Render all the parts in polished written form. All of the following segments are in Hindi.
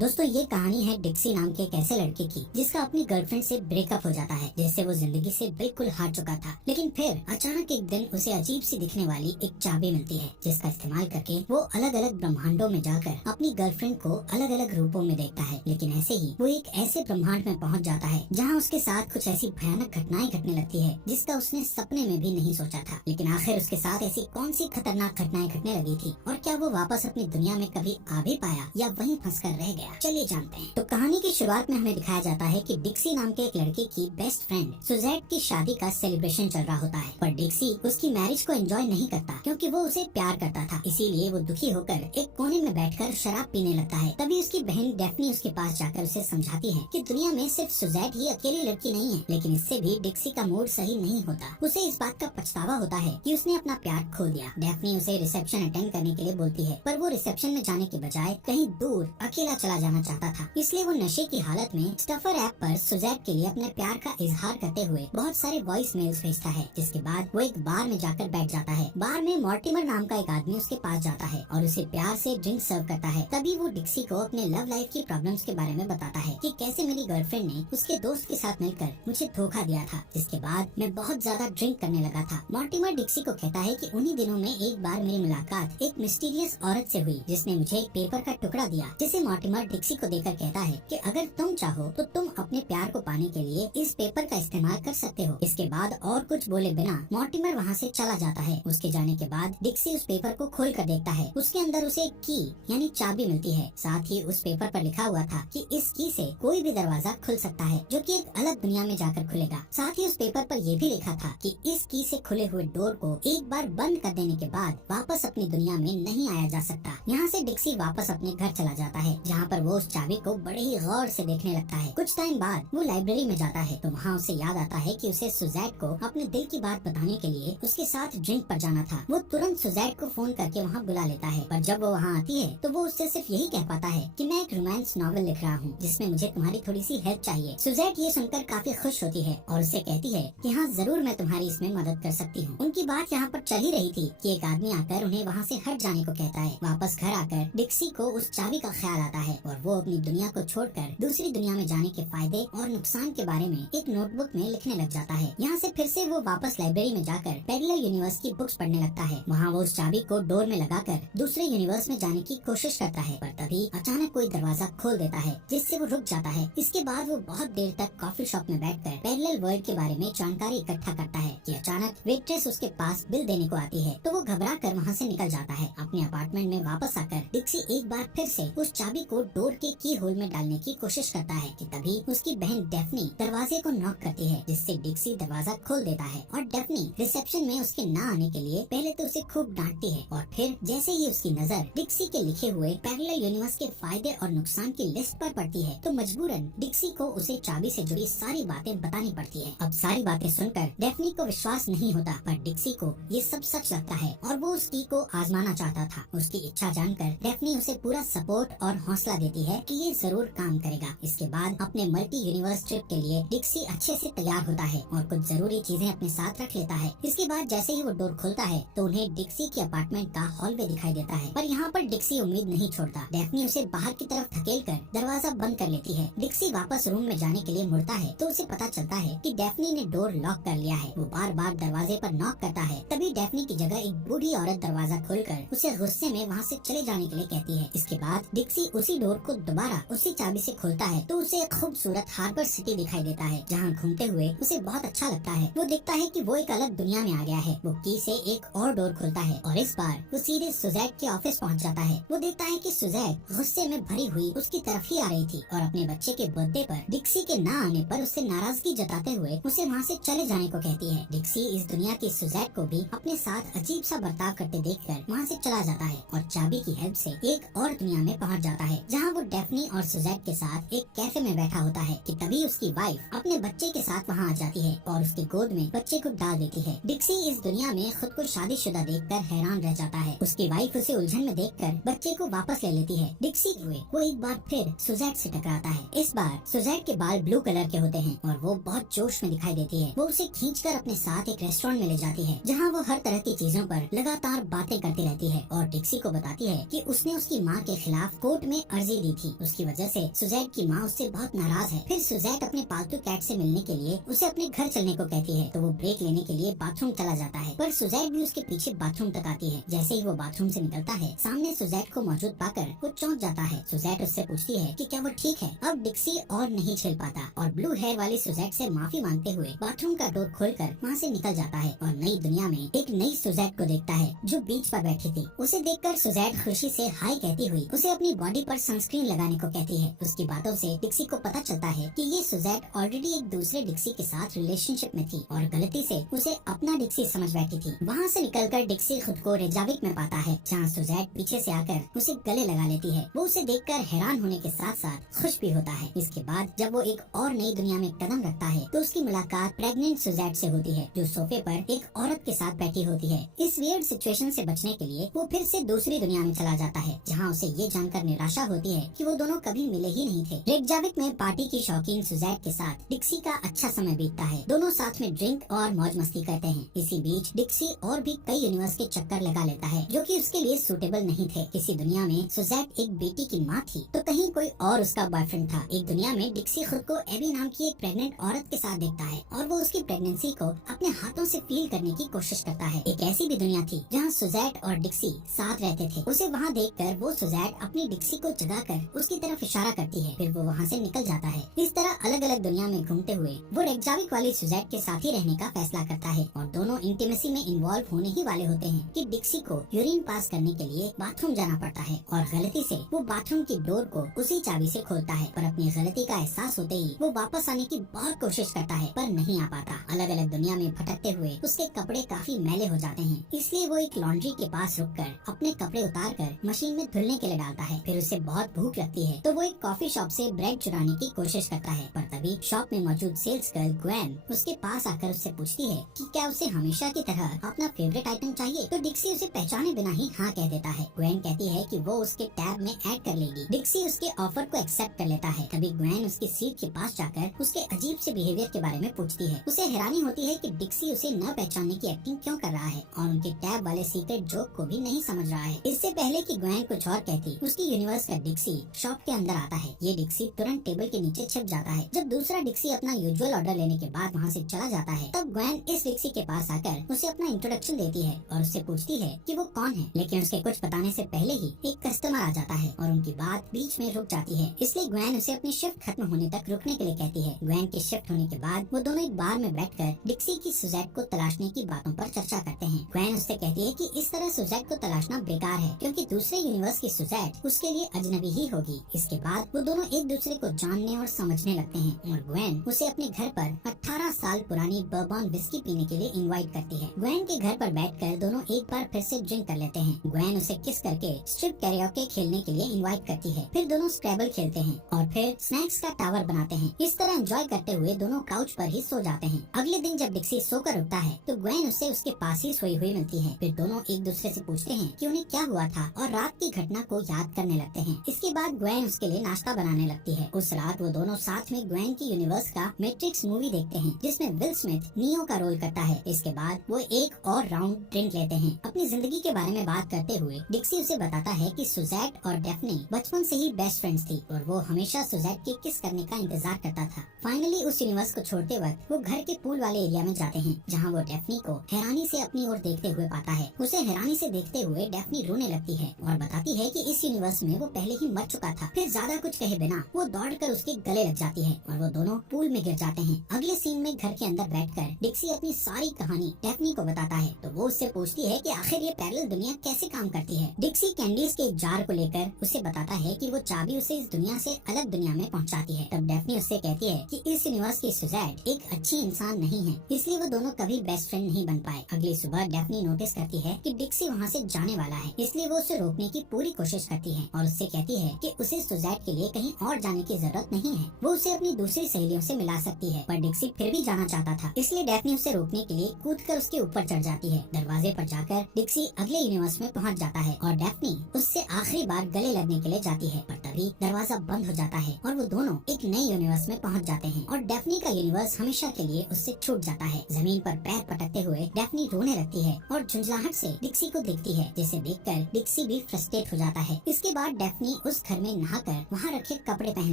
दोस्तों ये कहानी है डिक्सी नाम के एक ऐसे लड़के की जिसका अपनी गर्लफ्रेंड से ब्रेकअप हो जाता है, जिससे वो जिंदगी से बिल्कुल हार चुका था। लेकिन फिर अचानक एक दिन उसे अजीब सी दिखने वाली एक चाबी मिलती है, जिसका इस्तेमाल करके वो अलग अलग ब्रह्मांडों में जाकर अपनी गर्लफ्रेंड को अलग अलग रूपों में देखता है। लेकिन ऐसे ही वो एक ऐसे ब्रह्मांड में पहुंच जाता है जहां उसके साथ कुछ ऐसी भयानक घटनाएं घटने लगती है जिसका उसने सपने में भी नहीं सोचा था। लेकिन आखिर उसके साथ ऐसी कौन सी खतरनाक घटनाएं घटने लगी थी और क्या वो वापस अपनी दुनिया में कभी आ भी पाया या वहीं फंसकर रह गया? चलिए जानते हैं। तो कहानी की शुरुआत में हमें दिखाया जाता है कि डिक्सी नाम के एक लड़के की बेस्ट फ्रेंड सुजैट की शादी का सेलिब्रेशन चल रहा होता है, पर डिक्सी उसकी मैरिज को एंजॉय नहीं करता क्योंकि वो उसे प्यार करता था। इसीलिए वो दुखी होकर एक कोने में बैठकर शराब पीने लगता है। तभी उसकी बहन डेफनी उसके पास जाकर उसे समझाती है कि दुनिया में सिर्फ सुजैट ही अकेली लड़की नहीं है। लेकिन इससे भी डिक्सी का मूड सही नहीं होता। उसे इस बात का पछतावा होता है कि उसने अपना प्यार खो दिया। डेफनी उसे रिसेप्शन अटेंड करने के लिए बोलती है, पर वो रिसेप्शन में जाने के बजाय कहीं दूर अकेला चला जाना चाहता था। इसलिए वो नशे की हालत में स्टफर ऐप पर सुजैट के लिए अपने प्यार का इजहार करते हुए बहुत सारे वॉइस मेल्स भेजता है। जिसके बाद वो एक बार में जाकर बैठ जाता है। बार में मॉर्टिमर नाम का एक आदमी उसके पास जाता है और उसे प्यार से ड्रिंक सर्व करता है। तभी वो डिक्सी को अपने लव लाइफ की प्रॉब्लम्स के बारे में बताता है कि कैसे मेरी गर्लफ्रेंड ने उसके दोस्त के साथ मिलकर मुझे धोखा दिया था, जिसके बाद मैं बहुत ज्यादा ड्रिंक करने लगा था। मॉर्टिमर डिक्सी को कहता है कि उन्हीं दिनों में एक बार मेरी मुलाकात एक मिस्टीरियस औरत से हुई जिसने मुझे एक पेपर का टुकड़ा दिया, जिसे मॉर्टिमर डिक्सी को देकर कहता है कि अगर तुम चाहो तो तुम अपने प्यार को पाने के लिए इस पेपर का इस्तेमाल कर सकते हो। इसके बाद और कुछ बोले बिना मॉर्टिमर वहाँ से चला जाता है। उसके जाने के बाद डिक्सी उस पेपर को खोल कर देखता है। उसके अंदर उसे एक की यानी चाबी मिलती है। साथ ही उस पेपर पर लिखा हुआ था कि इस की से कोई भी दरवाजा खुल सकता है जो कि एक अलग दुनिया में जाकर खुलेगा। साथ ही उस पेपर पर यह भी लिखा था कि इस की से खुले हुए डोर को एक बार बंद कर देने के बाद वापस अपनी दुनिया में नहीं आया जा सकता। यहाँ से डिक्सी वापस अपने घर चला जाता है, जहाँ पर वो उस चाबी को बड़े ही गौर से देखने लगता है। कुछ टाइम बाद वो लाइब्रेरी में जाता है तो वहाँ उसे याद आता है कि उसे सुजैट को अपने दिल की बात बताने के लिए उसके साथ ड्रिंक पर जाना था। वो तुरंत सुजैट को फोन करके वहाँ बुला लेता है, पर जब वो वहाँ आती है तो वो उससे सिर्फ यही कह पाता है कि मैं एक रोमांस नॉवेल लिख रहा हूँ जिसमें मुझे तुम्हारी थोड़ी सी हेल्प चाहिए। सुजैट ये सुनकर काफी खुश होती है और उससे कहती है कि हाँ जरूर मैं तुम्हारी इसमें मदद कर सकती हूँ। उनकी बात यहाँ पर चल ही रही थी कि एक आदमी आकर उन्हें वहाँ से हट जाने को कहता है। वापस घर आकर डिक्सी को उस चाबी का ख्याल आता है और वो अपनी दुनिया को छोड़कर दूसरी दुनिया में जाने के फायदे और नुकसान के बारे में एक नोटबुक में लिखने लग जाता है। यहाँ से फिर से वो वापस लाइब्रेरी में जाकर पैरेलल यूनिवर्स की बुक्स पढ़ने लगता है। वहाँ वो उस चाबी को डोर में लगाकर दूसरे यूनिवर्स में जाने की कोशिश करता है, पर तभी अचानक कोई दरवाजा खोल देता है जिससे वो रुक जाता है। इसके बाद वो बहुत देर तक कॉफी शॉप में बैठकर पैरेलल वर्ल्ड के बारे में जानकारी इकट्ठा करता है कि अचानक वेट्रेस उसके पास बिल देने को आती है, तो वो घबरा कर वहाँ से निकल जाता है। अपने अपार्टमेंट में वापस आकर डिक्सी एक बार फिर से उस चाबी को डोर के की होल में डालने की कोशिश करता है कि तभी उसकी बहन डेफनी दरवाजे को नॉक करती है, जिससे डिक्सी दरवाजा खोल देता है और डेफनी रिसेप्शन में उसके न आने के लिए पहले तो उसे खूब डांटती है और फिर जैसे ही उसकी नजर डिक्सी के लिखे हुए पैरेलल यूनिवर्स के फायदे और नुकसान की लिस्ट पर पड़ती है तो मजबूरन डिक्सी को उसे चाबी से जुड़ी सारी बातें बतानी पड़ती है। अब सारी बातें सुनकर डेफनी को विश्वास नहीं होता, पर डिक्सी को ये सब सच लगता है और वो उस की को आजमाना चाहता था। उसकी इच्छा जानकर डेफनी उसे पूरा सपोर्ट और हौसला देती है कि ये जरूर काम करेगा। इसके बाद अपने मल्टी यूनिवर्स ट्रिप के लिए डिक्सी अच्छे से तैयार होता है और कुछ जरूरी चीजें अपने साथ रख लेता है। इसके बाद जैसे ही वो डोर खुलता है तो उन्हें डिक्सी के अपार्टमेंट का हॉलवे दिखाई देता है, पर यहाँ पर डिक्सी उम्मीद नहीं छोड़ता। डेफनी उसे बाहर की तरफ धकेल कर दरवाजा बंद कर लेती है। डिक्सी वापस रूम में जाने के लिए मुड़ता है तो उसे पता चलता है कि डेफनी ने डोर लॉक कर लिया है। वो बार बार दरवाजे पर नॉक करता है, तभी डेफनी की जगह एक बूढ़ी औरत दरवाजा खोलकर उसे गुस्से में वहाँ से चले जाने के लिए कहती है। इसके बाद डिक्सी उसी डोर को दोबारा उसी चाबी से खोलता है तो उसे एक खूबसूरत हार्बर सिटी दिखाई देता है, जहाँ घूमते हुए उसे बहुत अच्छा लगता है। वो देखता है कि वो एक अलग दुनिया में आ गया है। वो की से एक और डोर खुलता है और इस बार वो सीधे सुजैट के ऑफिस पहुँच जाता है। वो देखता है कि सुजैट गुस्से में भरी हुई उसकी तरफ ही आ रही थी और अपने बच्चे के बर्थडे पर डिक्सी के न आने पर उससे नाराजगी जताते हुए उसे वहाँ से चले जाने को कहती है। डिक्सी इस दुनिया की सुजैट को भी अपने साथ अजीब सा बर्ताव करते देखकर वहाँ से चला जाता है और चाबी की हेल्प से एक और दुनिया में पहुँच जाता है, जहाँ वो डेफनी और सुजैट के साथ एक कैफे में बैठा होता है कि तभी उसकी वाइफ अपने बच्चे के साथ वहाँ आ जाती है और उसकी गोद में बच्चे को डाल देती है। डिक्सी इस दुनिया में खुद को शादीशुदा देखकर हैरान रह जाता है। उसकी वाइफ उसे उलझन में देखकर बच्चे को वापस ले लेती है। डिक्सी हुए वो एक बार फिर सुजैट से टकराता है। इस बार सुजैट के बाल ब्लू कलर के होते हैं और वो बहुत जोश में दिखाई देती है। वो उसे खींचकर अपने साथ एक रेस्टोरेंट में ले जाती है, जहाँ वो हर तरह की चीजों पर लगातार बातें करती रहती है और डिक्सी को बताती है कि उसने उसकी माँ के खिलाफ कोर्ट में अर्जी दी थी उसकी वजह से सुजैट की माँ उससे बहुत नाराज है। फिर सुजैट अपने पालतू कैट से मिलने के लिए उसे अपने घर चलने को कहती है, तो वो ब्रेक लेने के लिए बाथरूम चला जाता है, पर सुजैट भी उसके पीछे बाथरूम तक आती है। जैसे ही वो बाथरूम से निकलता है, सामने सुजैट को मौजूद पाकर वो चौंक जाता है। सुजैट उससे पूछती है कि क्या वो ठीक है। अब डिक्सी और नहीं झेल पाता और ब्लू हेयर वाली सुजैट से माफी मांगते हुए बाथरूम का डोर खोलकर वहाँ से निकल जाता है और नई दुनिया में एक नई सुजैट को देखता है जो बीच पर बैठी थी। उसे देखकर सुजैट खुशी से हाय कहती हुई उसे अपनी बॉडी पर सनस्क्रीन लगाने को कहती है। उसकी बातों से डिक्सी को पता चलता है कि ये सुजैट ऑलरेडी एक दूसरे डिक्सी के साथ रिलेशनशिप में थी और गलती से उसे अपना डिक्सी समझ बैठी थी। वहाँ से निकलकर डिक्सी खुद को रेजाविक में पाता है, जहाँ सुजैट पीछे से आकर उसे गले लगा लेती है। वो उसे देखकर हैरान होने के साथ साथ खुश भी होता है। इसके बाद जब वो एक और नई दुनिया में कदम रखता है तो उसकी मुलाकात प्रेग्नेंट सुजैट से होती है, जो सोफे पर एक औरत के साथ बैठी होती है। इस वियर्ड सिचुएशन से बचने के लिए वो फिर से दूसरी दुनिया में चला जाता है, जहाँ उसे ये जानकर निराशा होती है कि वो दोनों कभी मिले ही नहीं थे। रेकजाविक में पार्टी की शौकीन सुजैट के साथ डिक्सी का अच्छा समय बीतता है। दोनों साथ में ड्रिंक और मौज मस्ती करते हैं। इसी बीच डिक्सी और भी कई यूनिवर्स के चक्कर लगा लेता है जो कि उसके लिए सूटेबल नहीं थे। किसी दुनिया में सुजैट एक बेटी की माँ थी तो कहीं कोई और उसका बॉयफ्रेंड था। एक दुनिया में डिक्सी खुद को एबी नाम की एक प्रेग्नेंट औरत के साथ देखता है और वो उसकी प्रेगनेंसी को अपने हाथों से फील करने की कोशिश करता है। एक ऐसी भी दुनिया थी जहाँ सुजैट और डिक्सी साथ रहते थे। उसे वहाँ देखकर वो सुजैट अपनी डिक्सी को जगाकर उसकी तरफ इशारा करती है, फिर वो वहाँ से निकल जाता है। इस तरह अलग अलग दुनिया में घूमते हुए वो रेकजाविक वाली सुजैट के साथ ही रहने का फैसला करता है और दोनों इंटीमेसी में इन्वॉल्व होने ही वाले होते हैं कि डिक्सी को यूरिन पास करने के लिए बाथरूम जाना पड़ता है और गलती से वो बाथरूम की डोर को उसी चाबी से खोलता है, पर अपनी गलती का एहसास होते ही वो वापस आने की बहुत कोशिश करता है पर नहीं आ पाता। अलग अलग दुनिया में भटकते हुए उसके कपड़े काफी मैले हो जाते हैं, इसलिए वो एक लॉन्ड्री के पास रुककर अपने कपड़े उतार कर मशीन में धुलने के लिए डालता है। फिर उसे बहुत भूख लगती है तो वो एक कॉफी शॉप से ब्रेड चुराने की कोशिश करता है, पर तभी शॉप में मौजूद सेल्स गर्ल ग्वेन उसके पास आकर उससे पूछती है कि क्या उसे हमेशा की तरह अपना फेवरेट आइटम चाहिए, तो डिक्सी उसे पहचाने बिना ही हाँ कह देता है। ग्वेन कहती है कि वो उसके टैब में ऐड कर लेगी। डिक्सी उसके ऑफर को एक्सेप्ट कर लेता है। तभी ग्वेन उसकी सीट के पास जाकर उसके अजीब से बिहेवियर के बारे में पूछती है। उसे हैरानी होती है कि डिक्सी उसे न पहचानने की एक्टिंग क्यों कर रहा है और उनके टैब वाले सीक्रेट जोक को भी नहीं समझ रहा है। इससे पहले कि ग्वेन कुछ और कहती, उसकी यूनिवर्स का डिक्सी शॉप के अंदर आता है। ये डिक्सी तुरंत टेबल के नीचे छिप जाता है। जब दूसरा डिक्सी अपना यूजुअल ऑर्डर लेने के बाद वहाँ से चला जाता है, तब ग्वेन इस डिक्सी के पास आकर उसे अपना इंट्रोडक्शन देती है और उससे पूछती है कि वो कौन है, लेकिन उसके कुछ बताने से पहले ही एक कस्टमर आ जाता है और उनकी बात बीच में रुक जाती है। इसलिए ग्वेन उसे अपनी शिफ्ट खत्म होने तक रुकने के लिए कहती है। ग्वेन की शिफ्ट होने के बाद वो दोनों एक बार में बैठकर डिक्सी की सुजैट को तलाशने की बातों पर चर्चा करते हैं। ग्वेन उससे कहती है कि इस तरह सुजैट को तलाशना बेकार है क्योंकि दूसरे यूनिवर्स की सुजैट उसके लिए अजनबी ही होगी। इसके बाद वो दोनों एक दूसरे को जानने और समझने लगते हैं और ग्वेन उसे अपने घर पर 18 साल पुरानी बर्बन विस्की पीने के लिए इनवाइट करती है। ग्वेन के घर पर बैठकर दोनों एक बार फिर से ड्रिंक कर लेते हैं। ग्वेन उसे किस करके स्ट्रिप कैरियोके खेलने के लिए इनवाइट करती है। फिर दोनों स्क्रैबल खेलते हैं और फिर स्नैक्स का टावर बनाते हैं। इस तरह एंजॉय करते हुए दोनों काउच पर ही सो जाते हैं। अगले दिन जब डिक्सी सोकर उठता है तो ग्वेन उसे उसके पास ही सोई हुई मिलती है। फिर दोनों एक दूसरे से पूछते हैं कि उन्हें क्या हुआ था और रात की घटना को याद करने लगते हैं। इसके बाद ग्वेन उसके लिए नाश्ता बनाने लगती है। उस रात वो दोनों साथ में ग्वेन की यूनिवर्स का मैट्रिक्स मूवी देखते हैं जिसमें विल स्मिथ नियो का रोल करता है। इसके बाद वो एक और राउंड ड्रिंक लेते हैं। अपनी जिंदगी के बारे में बात करते हुए डिक्सी उसे बताता है कि सुजैट और डेफ्ने बचपन से ही बेस्ट फ्रेंड्स थी और वो हमेशा सुजैट के किस करने का इंतजार करता था। फाइनली उस यूनिवर्स को छोड़ते वक्त वो घर के पूल वाले एरिया में जाते हैं जहाँ वो डेफ्नी को हैरानी से अपनी ओर देखते हुए पाता है। उसे हैरानी से देखते हुए डेफ्नी रोने लगती है और बताती है कि इस यूनिवर्स में वो पहले ही मर चुका था। फिर ज्यादा कुछ कहे बिना वो दौड़कर उसके गले लग जाती है और वो दोनों पूल में गिर जाते हैं। अगले सीन में घर के अंदर बैठकर डिक्सी अपनी सारी कहानी डेफ्नी को बताता है तो वो उससे पूछती है कि आखिर ये पैरेलल दुनिया कैसे काम करती है। डिक्सी कैंडीज के एक जार को लेकर उसे बताता है कि वो चाबी उसे इस दुनिया से अलग दुनिया में पहुंचाती है। तब डेफ्नी उससे कहती है कि इस यूनिवर्स की सुजैट एक अच्छी इंसान नहीं है, इसलिए वो दोनों कभी बेस्ट फ्रेंड नहीं बन पाए। अगली सुबह डेफ्नी नोटिस करती है कि डिक्सी वहाँ से जाने वाला है, इसलिए वो उसे रोकने की पूरी कोशिश करती है और उससे कहती है कि उसे सुजैट के लिए कहीं और जाने की जरूरत नहीं है, वो उसे अपनी दूसरी सहेलियों से मिला सकती है। पर डिक्सी फिर भी जाना चाहता था, इसलिए डेफ्नी उसे रोकने के लिए कूदकर उसके ऊपर चढ़ जाती है। दरवाजे पर जाकर डिक्सी अगले यूनिवर्स में पहुंच जाता है और डेफ्नी उससे आखिरी बार गले लगने के लिए जाती है, पर तभी दरवाजा बंद हो जाता है और वो दोनों एक नए यूनिवर्स में पहुंच जाते हैं और डेफ्नी का यूनिवर्स हमेशा के लिए उससे छूट जाता है। जमीन पर पैर पटकते हुए डेफ्नी रोने लगती है और झुंझलाहट से डिक्सी को देखती है, जिसे देखकर डिक्सी भी फ्रस्ट्रेट हो जाता है। इसके बाद डेफ्नी उस घर में में नहाकर वहाँ रखे कपड़े पहन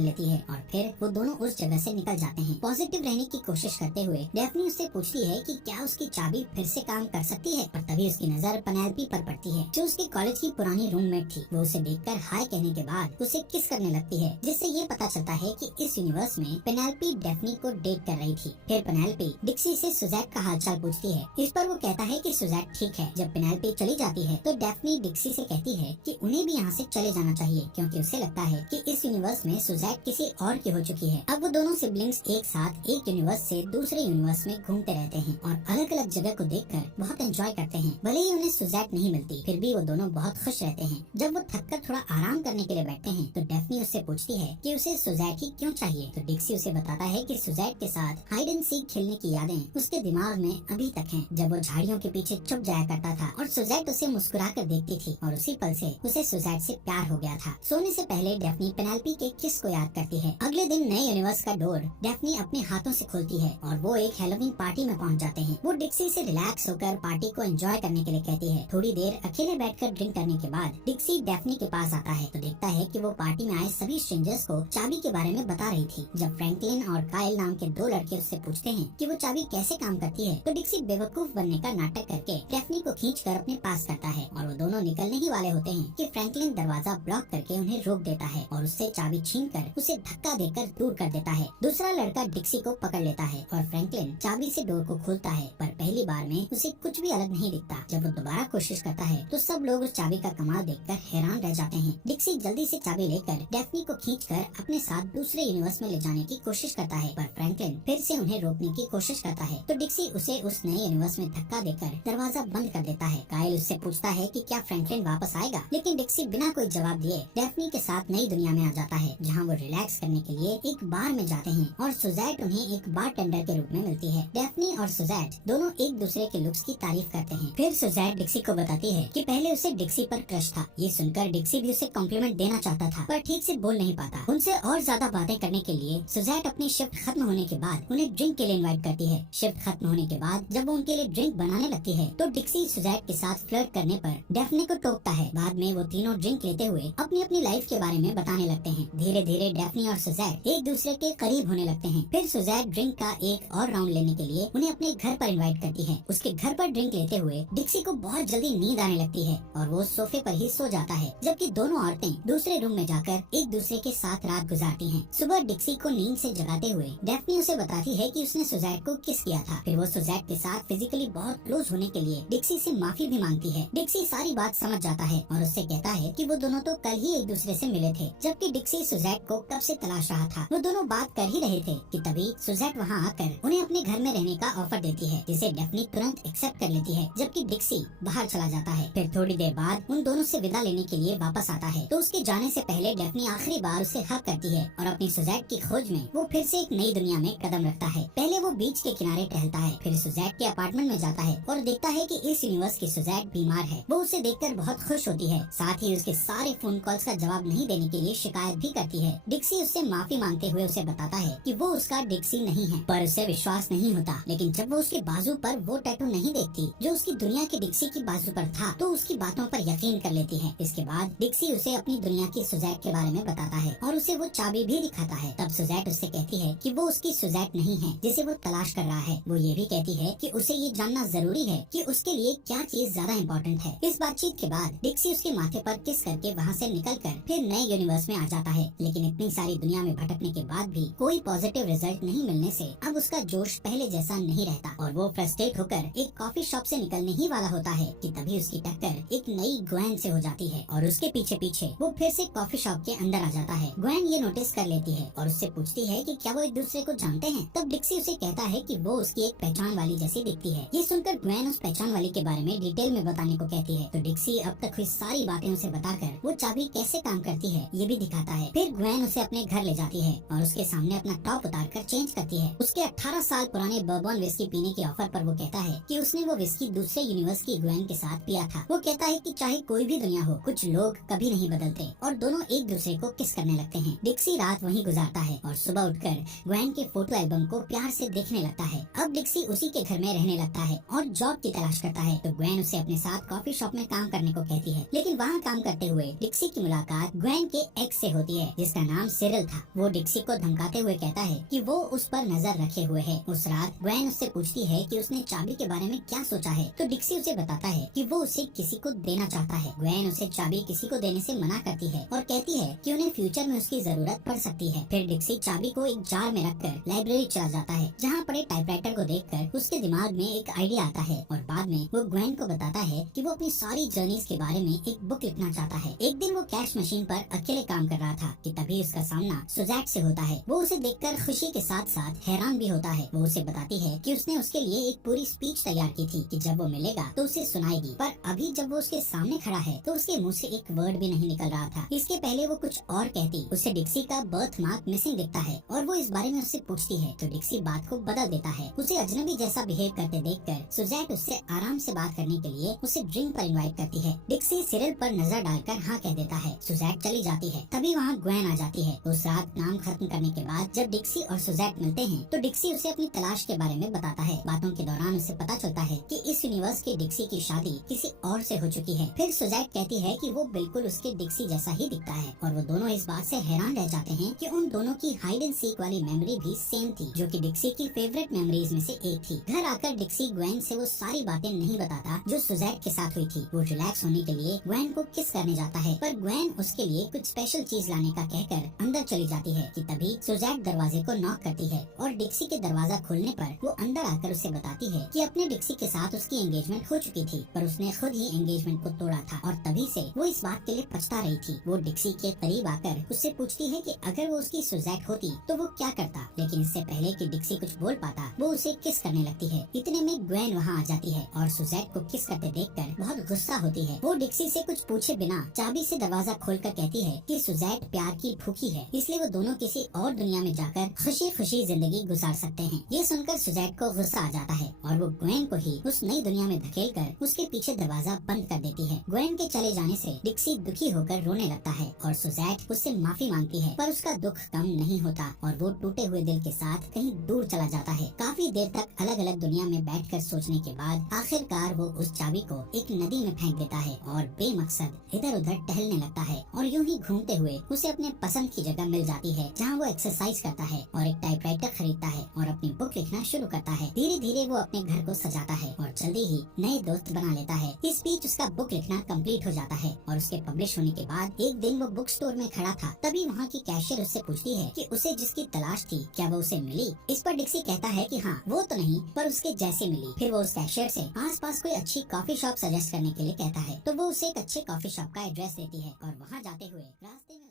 लेती है और फिर वो दोनों उस जगह से निकल जाते हैं। पॉजिटिव रहने की कोशिश करते हुए डेफ्नी उससे पूछती है कि क्या उसकी चाबी फिर से काम कर सकती है, पर तभी उसकी नजर पेनेलोपी पर पड़ती है जो उसके कॉलेज की पुरानी रूममेट थी। वो उसे देखकर हाय कहने के बाद उसे किस करने लगती है, जिससे ये पता चलता है कि इस यूनिवर्स में पेनेलोपी डेफ्नी को डेट कर रही थी। फिर पेनेलोपी डिक्सी से सुजैक का हालचाल पूछती है। इस पर वो कहता है कि सुजैक ठीक है। जब पेनेलोपी चली जाती है तो डेफ्नी डिक्सी से कहती है कि उन्हें भी यहाँ से चले जाना चाहिए, क्योंकि उसे लगता है कि इस यूनिवर्स में सुजैक किसी और की हो चुकी है। अब वो दोनों सिबलिंग्स एक साथ एक यूनिवर्स से दूसरे यूनिवर्स में घूमते रहते हैं और अलग अलग जगह को देखकर बहुत एंजॉय करते हैं। भले ही उन्हें सुजैक नहीं मिलती, फिर भी वो दोनों बहुत खुश रहते हैं। जब वो थककर थोड़ा आराम करने के लिए बैठते हैं तो डेफ्नी उससे पूछती है कि उसे सुजैक ही क्यों चाहिए। तो डिक्सी उसे बताता है कि सुजैक के साथ हाइड एंड सीक खेलने की यादें उसके दिमाग में अभी तक हैं, जब वो झाड़ियों के पीछे छुप जाया करता था और सुजैक उसे मुस्कुरा कर देखती थी और उसी पल से उसे सुजैक से प्यार हो गया था। सोने से पहले डेफ्नी पेनेलोपी के किस को याद करती है। अगले दिन नए यूनिवर्स का डोर डेफ्नी अपने हाथों से खोलती है और वो एक हैलोवीन पार्टी में पहुंच जाते हैं। वो डिक्सी से रिलैक्स होकर पार्टी को एंजॉय करने के लिए कहती है। थोड़ी देर अकेले बैठकर ड्रिंक करने के बाद डिक्सी डेफ्नी के पास आता है तो देखता है कि वो पार्टी में आए सभी स्ट्रेंजर्स को चाबी के बारे में बता रही थी। जब फ्रैंकलिन और काइल नाम के दो लड़के उससे पूछते हैं कि वो चाबी कैसे काम करती है तो डिक्सी बेवकूफ बनने का नाटक करके डेफ्नी को खींचकर अपने पास करता है और वो दोनों निकलने ही वाले होते हैं कि फ्रैंकलिन दरवाजा ब्लॉक करके उन्हें रोक देता है और उससे चाबी छीनकर उसे धक्का देकर दूर कर देता है। दूसरा लड़का डिक्सी को पकड़ लेता है और फ्रैंकलिन चाबी से डोर को खोलता है, पर पहली बार में उसे कुछ भी अलग नहीं दिखता। जब वो दोबारा कोशिश करता है तो सब लोग उस चाबी का कमाल देखकर हैरान रह जाते हैं। डिक्सी जल्दी से चाबी लेकर डेफ्नी को खींचकर अपने साथ दूसरे यूनिवर्स में ले जाने की कोशिश करता है, पर फ्रैंकलिन फिर से उन्हें रोकने की कोशिश करता है तो डिक्सी उसे उस नए यूनिवर्स में धक्का देकर दरवाजा बंद कर देता है। काइल उससे पूछता है कि क्या फ्रैंकलिन वापस आएगा, लेकिन डिक्सी बिना कोई जवाब दिए डेफ्नी के साथ नई दुनिया में आ जाता है, जहाँ वो रिलैक्स करने के लिए एक बार में जाते हैं और सुजैट उन्हें एक बार टेंडर के रूप में मिलती है। डेफ्नी और सुजैट दोनों एक दूसरे के लुक्स की तारीफ करते हैं। फिर सुजैट डिक्सी को बताती है कि पहले उसे डिक्सी पर क्रश था। ये सुनकर डिक्सी भी उसे कॉम्प्लीमेंट देना चाहता था, पर ठीक से बोल नहीं पाता। उनसे और ज्यादा बातें करने के लिए सुजैट अपनी शिफ्ट खत्म होने के बाद उन्हें ड्रिंक के लिए इनवाइट करती है। शिफ्ट खत्म होने के बाद जब वो उनके लिए ड्रिंक बनाने लगती है तो डिक्सी सुजैट के साथ फ्लर्ट करने पर डेफ्नी को टोकता है। बाद में वो तीनों ड्रिंक लेते हुए अपनी अपनी लाइफ के बारे में बताने लगते हैं। धीरे धीरे डेफ्नी और सुजैट एक दूसरे के करीब होने लगते हैं। फिर सुजैट ड्रिंक का एक और राउंड लेने के लिए उन्हें अपने घर पर इनवाइट करती है। उसके घर पर ड्रिंक लेते हुए डिक्सी को बहुत जल्दी नींद आने लगती है और वो सोफे पर ही सो जाता है, जबकि दोनों औरतें दूसरे रूम में जाकर एक दूसरे के साथ रात गुजारती हैं। सुबह डिक्सी को नींद से जगाते हुए डेफ्नी उसे बताती है कि उसने सुजैट को किस किया था। फिर वो सुजैट के साथ फिजिकली बहुत क्लोज होने के लिए डिक्सी से माफी भी मांगती है। डिक्सी सारी बात समझ जाता है और उससे कहता है कि वो दोनों तो कल ही एक दूसरे से मिले थे, जबकि डिक्सी सुजैट को कब से तलाश रहा था। वो दोनों बात कर ही रहे थे कि तभी सुजैट वहाँ आकर उन्हें अपने घर में रहने का ऑफर देती है, जिसे डेफ्नी तुरंत एक्सेप्ट कर लेती है, जबकि डिक्सी बाहर चला जाता है। फिर थोड़ी देर बाद उन दोनों से विदा लेने के लिए वापस आता है तो उसके जाने से पहले डेफ्नी आखिरी बार उसे हक करती है और अपनी सुजैट की खोज में वो फिर से एक नई दुनिया में कदम रखता है। पहले वो बीच के किनारे टहलता है, फिर सुजैट के अपार्टमेंट में जाता है और देखता है कि इस यूनिवर्स की सुजैट बीमार है। वो उसे देखकर बहुत खुश होती है, साथ ही उसके सारे फोन कॉल्स का जवाब नहीं देने के लिए शिकायत भी करती है। डिक्सी उससे माफी मांगते हुए उसे बताता है कि वो उसका डिक्सी नहीं है, पर उसे विश्वास नहीं होता। लेकिन जब वो उसके बाजू पर वो टैटू नहीं देखती जो उसकी दुनिया के डिक्सी की बाजू पर था, तो उसकी बातों पर यकीन कर लेती है। इसके बाद डिक्सी उसे अपनी दुनिया की सुजैट के बारे में बताता है और उसे वो चाबी भी दिखाता है। तब सुजैट उससे कहती है कि वो उसकी सुजैट नहीं है जिसे वो तलाश कर रहा है। वो ये भी कहती है कि उसे ये जानना जरूरी है कि उसके लिए क्या चीज ज्यादा इम्पोर्टेंट है। इस बातचीत के बाद डिक्सी उसके माथे पर किस करके वहाँ से निकलकर फिर नए यूनिवर्स में आ जाता है। लेकिन इतनी सारी दुनिया में भटकने के बाद भी कोई पॉजिटिव रिजल्ट नहीं मिलने से अब उसका जोश पहले जैसा नहीं रहता और वो फ्रस्ट्रेट होकर एक कॉफी शॉप से निकलने ही वाला होता है कि तभी उसकी टक्कर एक नई ग्वेन से हो जाती है और उसके पीछे पीछे वो फिर से कॉफी शॉप के अंदर आ जाता है। ग्वेन ये नोटिस कर लेती है और उससे पूछती है कि क्या वो एक दूसरे को जानते हैं। तब डिक्सी उसे कहता है कि वो उसकी एक पहचान वाली जैसी दिखती है। ये सुनकर ग्वेन उस पहचान वाली के बारे में डिटेल में बताने को कहती है तो डिक्सी अब तक हुई सारी बातें उसे बताकर वो चाबी कैसे काम करती है ये भी दिखाता है। फिर ग्वेन उसे अपने घर ले जाती है और उसके सामने अपना टॉप उतारकर चेंज करती है। उसके 18 साल पुराने बर्बन विस्की पीने के ऑफर पर वो कहता है कि उसने वो विस्की दूसरे यूनिवर्स की ग्वेन के साथ पिया था। वो कहता है कि चाहे कोई भी दुनिया हो, कुछ लोग कभी नहीं बदलते और दोनों एक दूसरे को किस करने लगते हैं। डिक्सी रात वहीं गुजारता है और सुबह उठकर ग्वेन के फोटो एल्बम को प्यार से देखने लगता है। अब डिक्सी उसी के घर में रहने लगता है और जॉब की तलाश करता है तो ग्वेन उसे अपने साथ कॉफी शॉप में काम करने को कहती है। लेकिन वहाँ काम करते हुए डिक्सी की मुलाकात ग्वेन के एक्स से होती है जिसका नाम सिरिल था। वो डिक्सी को धमकाते हुए कहता है कि वो उस पर नजर रखे हुए है। उस रात ग्वेन उससे पूछती है कि उसने चाबी के बारे में क्या सोचा है, तो डिक्सी उसे बताता है कि वो उसे किसी को देना चाहता है। ग्वेन उसे चाबी किसी को देने से मना करती है और कहती है कि उन्हें फ्यूचर में उसकी जरूरत पड़ सकती है। फिर डिक्सी चाबी को एक जार में रखकर लाइब्रेरी चला जाता है, जहाँ पड़े टाइपराइटर को देखकर उसके दिमाग में एक आइडिया आता है और बाद में वो ग्वेन को बताता है कि वो अपनी सारी जर्नीज के बारे में एक बुक लिखना चाहता है। एक दिन वो कैश मशीन पर अकेले काम कर रहा था कि तभी उसका सामना सुजैट से होता है। वो उसे देखकर खुशी के साथ साथ हैरान भी होता है। वो उसे बताती है कि उसने उसके लिए एक पूरी स्पीच तैयार की थी कि जब वो मिलेगा तो उसे सुनाएगी, पर अभी जब वो उसके सामने खड़ा है तो उसके मुंह से एक वर्ड भी नहीं निकल रहा था। इसके पहले वो कुछ और कहती, उसे डिक्सी का बर्थ मार्क मिसिंग दिखता है और वो इस बारे में उससे पूछती है तो डिक्सी बात को बदल देता है। उसे अजनबी जैसा बिहेव करते देखकर सुजैट उससे आराम से बात करने के लिए उसे ड्रिंक पर इनवाइट करती है। डिक्सी सिरिल पर नजर डालकर हाँ कह देता है। सुजैट चली जाती है, तभी वहाँ ग्वेन आ जाती है। उस रात काम खत्म करने के बाद जब डिक्सी और सुजैट मिलते हैं तो डिक्सी उसे अपनी तलाश के बारे में बताता है। बातों के दौरान उसे पता चलता है कि इस यूनिवर्स की डिक्सी की शादी किसी और से हो चुकी है। फिर सुजैट कहती है कि वो बिल्कुल उसके डिक्सी जैसा ही दिखता है और वो दोनों इस बात से हैरान रह जाते हैं कि उन दोनों की हाइड एंड सीक वाली मेमोरी भी सेम थी, जो कि डिक्सी की फेवरेट मेमोरीज में से एक थी। घर आकर डिक्सी ग्वेन से वो सारी बातें नहीं बताता जो सुजैट के साथ हुई थी। वो रिलैक्स होने के लिए ग्वेन को किस करने जाता है, पर ग्वेन उसके लिए कुछ स्पेशल चीज लाने का कहकर अंदर चली जाती है कि तभी सुजैट दरवाजे को नॉक करती है और डिक्सी के दरवाजा खोलने पर वो अंदर आकर उसे बताती है कि अपने डिक्सी के साथ उसकी एंगेजमेंट हो चुकी थी, पर उसने खुद ही एंगेजमेंट को तोड़ा था और तभी से वो इस बात के लिए पछता रही थी। वो डिक्सी के करीब आकर उससे पूछती है कि अगर वो उसकी सुजैट होती तो वो क्या करता, लेकिन इससे पहले कि डिक्सी कुछ बोल पाता वो उसे किस करने लगती है। इतने में ग्वेन वहाँ आ जाती है और सुजैट को किस करते देखकर बहुत गुस्सा होती है। वो डिक्सी से कुछ पूछे बिना चाबी से दरवाजा खोलकर कहती है कि सुजैट प्यार की भूखी है, इसलिए वो दोनों किसी और दुनिया में जाकर खुशी खुशी जिंदगी गुजार सकते हैं। ये सुनकर सुजैट को गुस्सा आ जाता है और वो ग्वेन को ही उस नई दुनिया में धकेल कर उसके पीछे दरवाजा बंद कर देती है। ग्वेन के चले जाने से डिक्सी दुखी होकर रोने लगता है और सुजैट उससे माफी मांगती है, पर उसका दुख कम नहीं होता और वो टूटे हुए दिल के साथ कहीं दूर चला जाता है। काफी देर तक अलग अलग दुनिया में बैठकर सोचने के बाद आखिरकार वो उस चाबी को एक नदी में फेंक देता है और बेमकसद इधर उधर टहलने लगता है और यूं ही घूमते हुए उसे अपने पसंद की जगह मिल जाती है, जहाँ वो एक्सरसाइज करता है और एक टाइपराइटर खरीदता है और अपनी बुक लिखना शुरू करता है। धीरे धीरे वो अपने घर को सजाता है और जल्दी ही नए दोस्त बना लेता है। इस बीच उसका बुक लिखना कंप्लीट हो जाता है और उसके पब्लिश होने के बाद एक दिन वो बुक स्टोर में खड़ा था, तभी वहाँ की कैशियर उससे पूछती है कि उसे जिसकी तलाश थी क्या वो उसे मिली। इस पर डिक्सी कहता है कि हाँ वो तो नहीं, पर उसके जैसे मिली। फिर वो उस कैशियर से आसपास कोई अच्छी कॉफी शॉप सजेस्ट करने के लिए कहता है, तो वो उसे एक अच्छे कॉफी शॉप का एड्रेस देती है और वहाँ जाते हुए रास्ते में